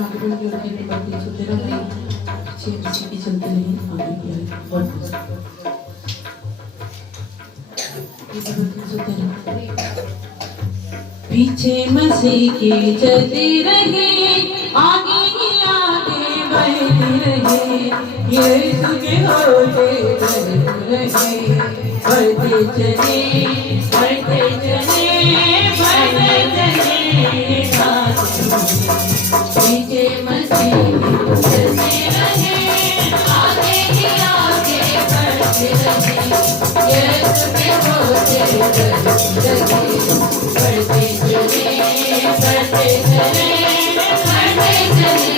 नागरों की और की बातें चलते रहे चीज़ की चलते रहे आगे भी आए बहुत ये बातें चलते रहे पीछे मसीह के चलते रहे आगे ही आगे बढ़ते रहे ये तुझे होते रहे बढ़ते चले बढ़ते चले बढ़ते चले पीछे मसीह चलते रहे आगे ही आगे बढ़ते रहे ये तुझे होते रहे बढ़ते चले बढ़ते चले बढ़ते चले